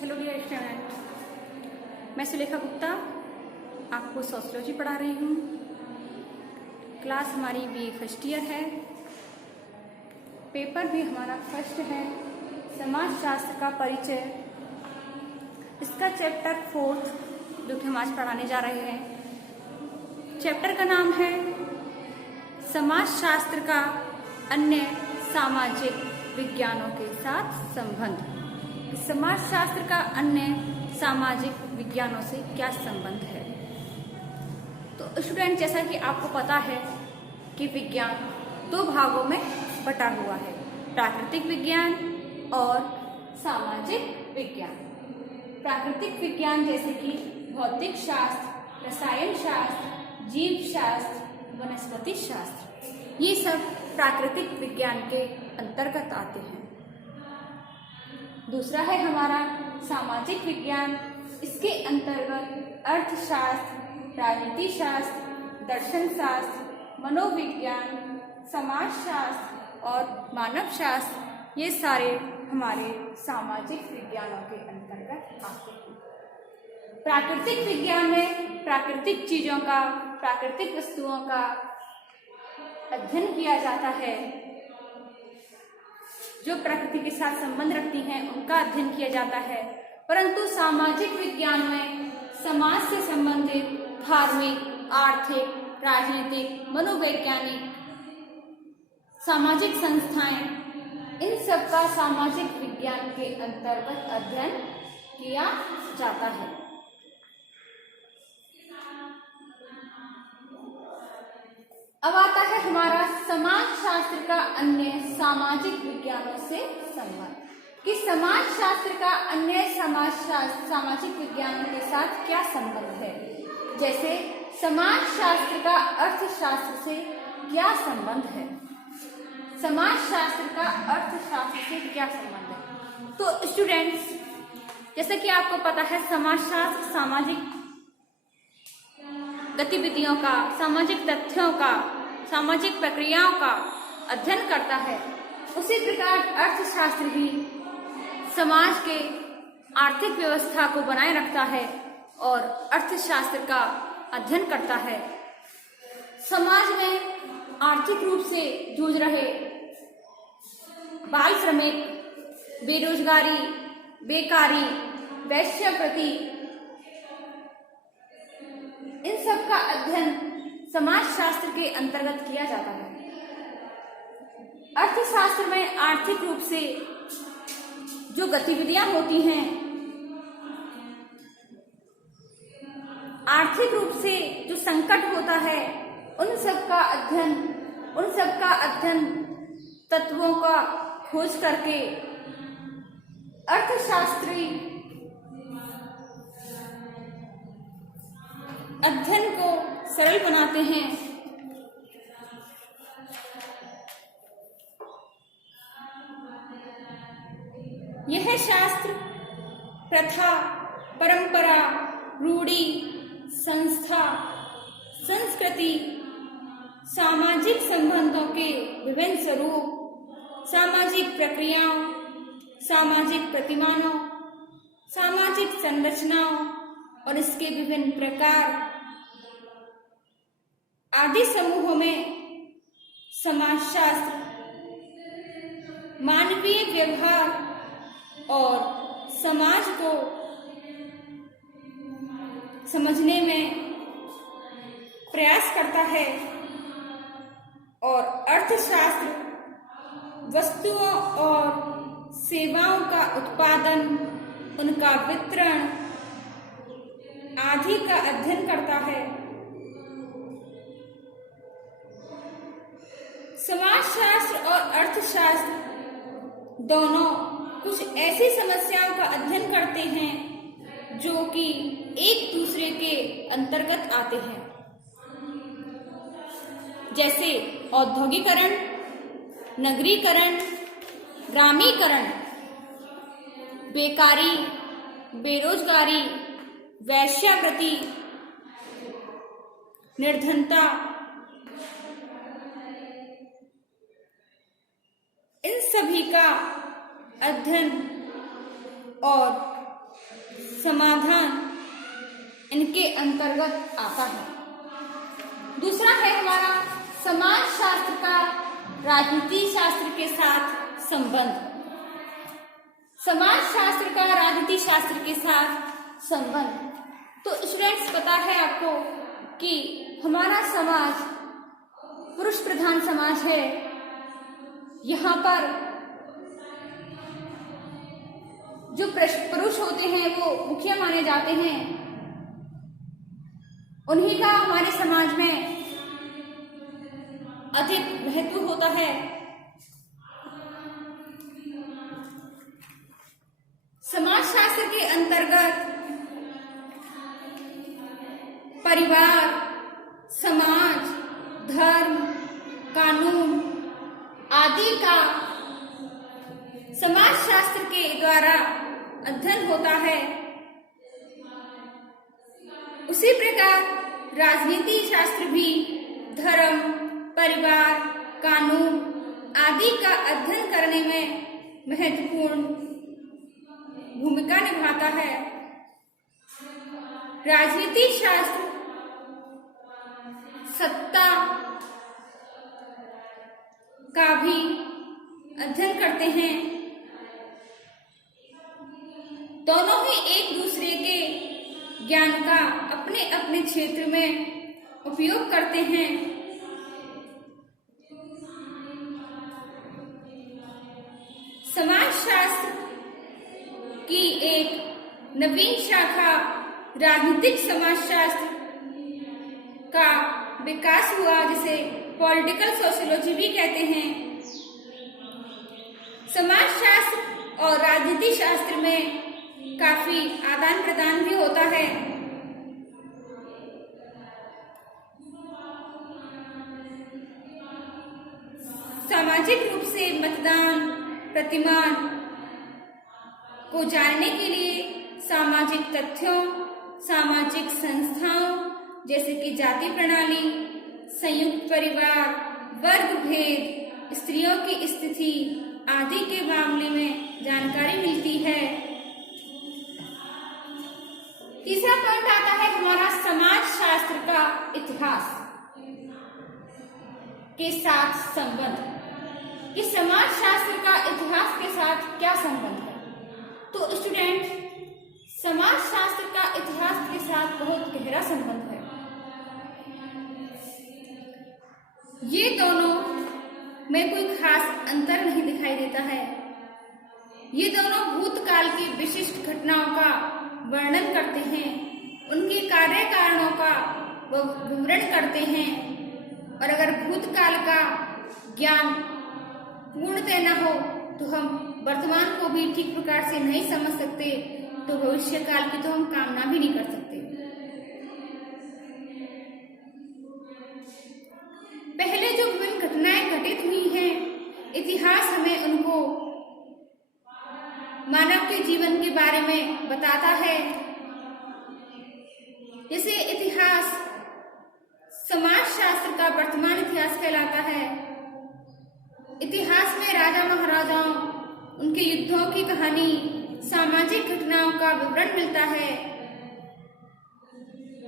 Hello dear student, मैं सुलेखा गुप्ता आपको sociology पढ़ा रही हूँ। क्लास हमारी बीए फर्स्ट ईयर है। पेपर भी हमारा फर्स्ट है। समाजशास्त्र का परिचय, इसका चैप्टर 4 जो कि हम आज पढ़ाने जा रहे हैं। चैप्टर का नाम है समाजशास्त्र का अन्य सामाजिक विज्ञानों के साथ संबंध। समाजशास्त्र का अन्य सामाजिक विज्ञानों से क्या संबंध है। तो स्टूडेंट, जैसा कि आपको पता है कि विज्ञान दो भागों में बटा हुआ है, प्राकृतिक विज्ञान और सामाजिक विज्ञान। प्राकृतिक विज्ञान जैसे कि भौतिक शास्त्र, रसायन शास्त्र, जीव शास्त्र, वनस्पति शास्त्र, ये सब प्राकृतिक विज्ञान के अंतर्गत आते हैं। दूसरा है हमारा सामाजिक विज्ञान। इसके अंतर्गत अर्थशास्त्र, राजनीति शास्त्र, दर्शन शास्त्र, मनोविज्ञान, समाजशास्त्र और मानव शास्त्र, ये सारे हमारे सामाजिक विज्ञानों के अंतर्गत आते हैं। प्राकृतिक विज्ञान में प्राकृतिक चीजों का, प्राकृतिक वस्तुओं का अध्ययन किया जाता है। जो प्रकृति के साथ संबंध रखती हैं उनका अध्ययन किया जाता है। परंतु सामाजिक विज्ञान में समाज से संबंधित धार्मिक, आर्थिक, राजनीतिक, मनोवैज्ञानिक, सामाजिक संस्थाएं, इन सब का सामाजिक विज्ञान के अंतर्गत अध्ययन किया जाता है। अब आता है हमारा समाजशास्त्र का अन्य सामाजिक विज्ञानों से संबंध, कि समाजशास्त्र का अन्य सामाजिक विज्ञानों के साथ क्या संबंध है। जैसे समाजशास्त्र का अर्थशास्त्र से क्या संबंध है, समाजशास्त्र का अर्थशास्त्र से क्या संबंध है। तो स्टूडेंट्स, जैसा कि आपको पता है, समाजशास्त्र सामाजिक गतिविधियों का, सामाजिक तथ्यों का, सामाजिक प्रक्रियाओं का अध्ययन करता है। उसी प्रकार अर्थशास्त्र भी समाज के आर्थिक व्यवस्था को बनाए रखता है और अर्थशास्त्र का अध्ययन करता है। समाज में आर्थिक रूप से जूझ रहे बाल श्रमिक, बेरोजगारी, बेकारी, वेश्यावृत्ति, इन सब का अध्ययन समाजशास्त्र के अंतर्गत किया जाता है। अर्थशास्त्र में आर्थिक रूप से जो गतिविधियां होती हैं, आर्थिक रूप से जो संकट होता है, उन सब का अध्ययन तत्वों का खोज करके अर्थशास्त्री अध्ययन को सरल बनाते हैं। यह शास्त्र प्रथा, परंपरा, रूढ़ि, संस्था, संस्कृति, सामाजिक संबंधों के विभिन्न स्वरूप, सामाजिक प्रक्रियाओं, सामाजिक प्रतिमानों, सामाजिक संरचनाओं और इसके विभिन्न प्रकार आदि समूहों में समाजशास्त्र मानवीय व्यवहार और समाज को समझने में प्रयास करता है। और अर्थशास्त्र वस्तुओं और सेवाओं का उत्पादन, उनका वितरण आदि का अध्ययन करता है। समाजशास्त्र और अर्थशास्त्र दोनों कुछ ऐसी समस्याओं का अध्ययन करते हैं जो कि एक दूसरे के अंतर्गत आते हैं। जैसे औद्योगिकरण, नगरीकरण, ग्रामीकरण, बेकारी, बेरोजगारी, वेश्यावृत्ति, निर्धनता, इन सभी का अध्ययन और समाधान इनके अंतर्गत आता है। दूसरा है हमारा समाजशास्त्र का राजनीति शास्त्र के साथ संबंध। समाजशास्त्र का राजनीति शास्त्र के साथ संबंध। तो स्टूडेंट्स, पता है आपको कि हमारा समाज पुरुष प्रधान समाज है। यहाँ पर जो पुरुष होते हैं वो मुखिया माने जाते हैं। उन्हीं का हमारे समाज में अधिक महत्व होता है। समाजशास्त्र के अंतर्गत परिवार, समाज, धर्म, कानून आदि का समाजशास्त्र के द्वारा अध्ययन होता है। उसी प्रकार राजनीति शास्त्र भी धर्म, परिवार, कानून आदि का अध्ययन करने में महत्वपूर्ण भूमिका निभाता है। राजनीति शास्त्र सत्ता का भी अध्ययन करते हैं। दोनों ही एक दूसरे के ज्ञान का अपने अपने क्षेत्र में उपयोग करते हैं। समाजशास्त्र की एक नवीन शाखा राजनीतिक समाजशास्त्र का विकास हुआ, जिसे पॉलिटिकल सोशियोलॉजी भी कहते हैं। समाजशास्त्र और राजनीति शास्त्र में काफी आदान प्रदान भी होता है। सामाजिक रूप से मतदान प्रतिमान को जानने के लिए सामाजिक तथ्यों, सामाजिक संस्थाओं जैसे कि जाति प्रणाली, संयुक्त परिवार, वर्ग भेद, स्त्रियों की स्थिति आदि के मामले में जानकारी मिलती है। तीसरा पॉइंट आता है हमारा समाजशास्त्र का इतिहास के साथ संबंध। कि समाजशास्त्र का इतिहास के साथ क्या संबंध है? तो स्टूडेंट, समाजशास्त्र का इतिहास के साथ बहुत गहरा संबंध है। ये दोनों में कोई खास अंतर नहीं दिखाई देता है। ये दोनों भूतकाल की विशिष्ट घटनाओं का वर्णन करते हैं, उनके कार्य कारणों का विवरण करते हैं। और अगर भूतकाल का ज्ञान पूर्णतः न हो तो हम वर्तमान को भी ठीक प्रकार से नहीं समझ सकते, तो भविष्य काल की तो हम कामना भी नहीं कर सकते। पहले जो विभिन्न घटनाएं घटित हुई हैं, इतिहास हमें उनको मानव के जीवन के बारे में बताता है। जैसे इतिहास समाजशास्त्र का वर्तमान इतिहास कहलाता है। इतिहास में राजा महाराजाओं, उनके युद्धों की कहानी, सामाजिक घटनाओं का विवरण मिलता है।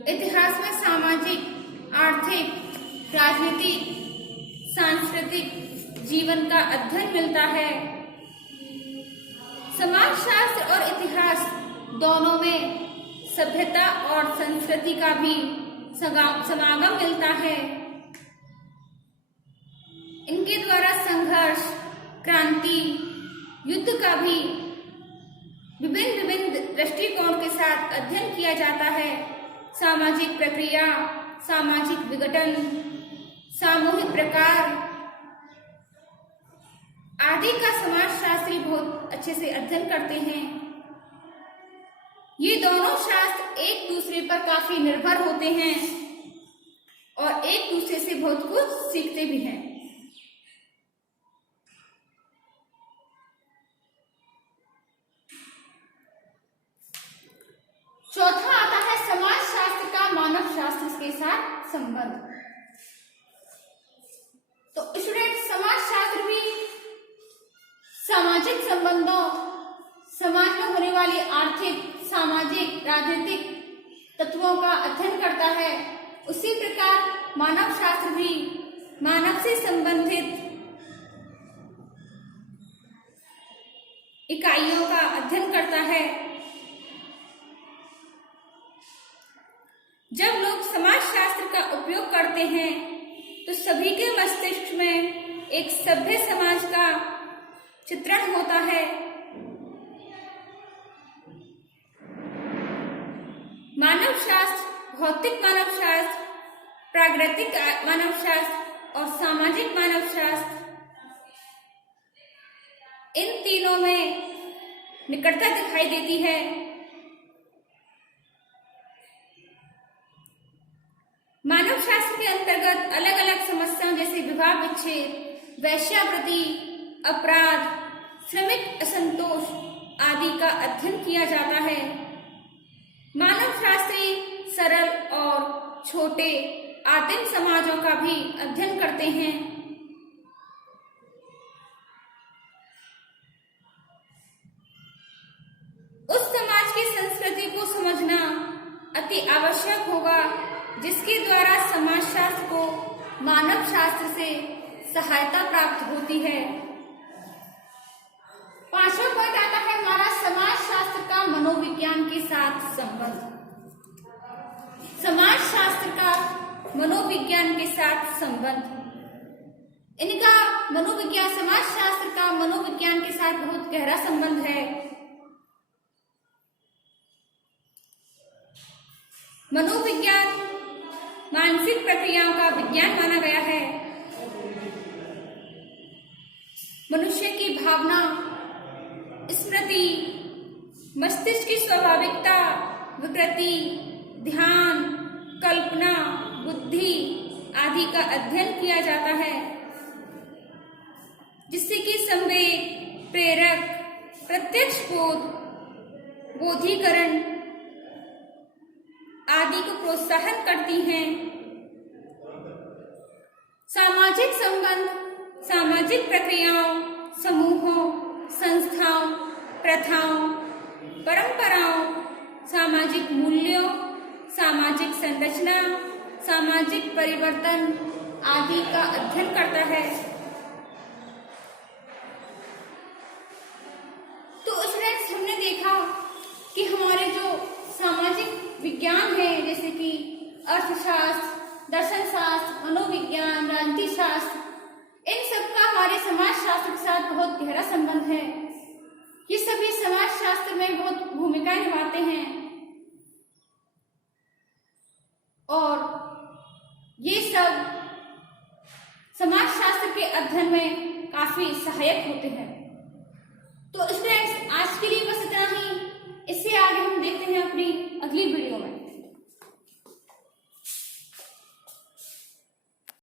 इतिहास में सामाजिक, आर्थिक, राजनीतिक, सांस्कृतिक जीवन का अध्ययन मिलता है। समाजशास्त्र और इतिहास दोनों में सभ्यता और संस्कृति का भी समागम मिलता है। इनके द्वारा संघर्ष, क्रांति, युद्ध का भी विभिन्न विभिन्न दृष्टिकोण के साथ अध्ययन किया जाता है। सामाजिक प्रक्रिया, सामाजिक विघटन, सामूहिक प्रकार आदि का समाजशास्त्री बहुत अच्छे से अध्ययन करते हैं। ये दोनों शास्त्र एक दूसरे पर काफी निर्भर होते हैं और एक दूसरे से बहुत कुछ सीखते भी हैं। चौथा आता है समाजशास्त्र का मानव शास्त्र के साथ संबंध। तो स्टूडेंट, समाजशास्त्र भी सामाजिक संबंधों, समाज में होने वाली आर्थिक, सामाजिक राजनीतिक तत्वों का अध्ययन करता है, उसी प्रकार मानव शास्त्र भी मानव से संबंधित इकाइयों का अध्ययन करता है। जब लोग समाजशास्त्र का उपयोग करते हैं तो सभी के मस्तिष्क में एक सभ्य समाज का चित्रण होता है। मानव शास्त्र, भौतिक मानव शास्त्र, प्राकृतिक मानव शास्त्र और सामाजिक मानव शास्त्र, इन तीनों में निकटता दिखाई देती है। मानव शास्त्र के अंतर्गत अलग अलग समस्याओं जैसे विवाह विच्छेद, वेश्यावृत्ति, अपराध, श्रमिक असंतोष आदि का अध्ययन किया जाता है। मानव शास्त्री सरल और छोटे आदिम समाजों का भी अध्ययन करते हैं। उस समाज की संस्कृति को समझना अति आवश्यक होगा जिसके द्वारा समाजशास्त्र को मानव शास्त्र से सहायता प्राप्त होती है। पांचवा पॉइंट आता है हमारा समाजशास्त्र का मनोविज्ञान के साथ संबंध। समाजशास्त्र का मनोविज्ञान के साथ संबंध, इनका मनोविज्ञान, समाजशास्त्र का मनोविज्ञान के साथ बहुत गहरा संबंध है। मनोविज्ञान मानसिक प्रक्रियाओं का विज्ञान माना गया है। मनुष्य की भावना, स्मृति, मस्तिष्क की स्वाभाविकता, विकृति, ध्यान, कल्पना, बुद्धि आदि का अध्ययन किया जाता है, जिससे कि संवेग, प्रेरक, प्रत्यक्ष बोध, बोधीकरण आदि को प्रोत्साहन करती हैं। सामाजिक संबंध सामाजिक प्रक्रियाओं, समूहों, संस्थाओं, प्रथाओं, परंपराओं, सामाजिक मूल्यों, सामाजिक संरचना, सामाजिक परिवर्तन आदि का अध्ययन करता है। तो स्टूडेंट्स, हमने देखा कि हमारे जो सामाजिक विज्ञान है जैसे कि अर्थशास्त्र, दर्शन शास्त्र, मनोविज्ञान, राजनीति शास्त्र, इन सब का हमारे समाजशास्त्र के साथ बहुत गहरा संबंध है। ये सभी समाजशास्त्र में बहुत भूमिका निभाते हैं और ये सब समाजशास्त्र के अध्ययन में काफी सहायक होते हैं। तो स्टूडेंट्स, आज के लिए बस इतना ही। इससे आगे हम देखते हैं अपनी अगली वीडियो में।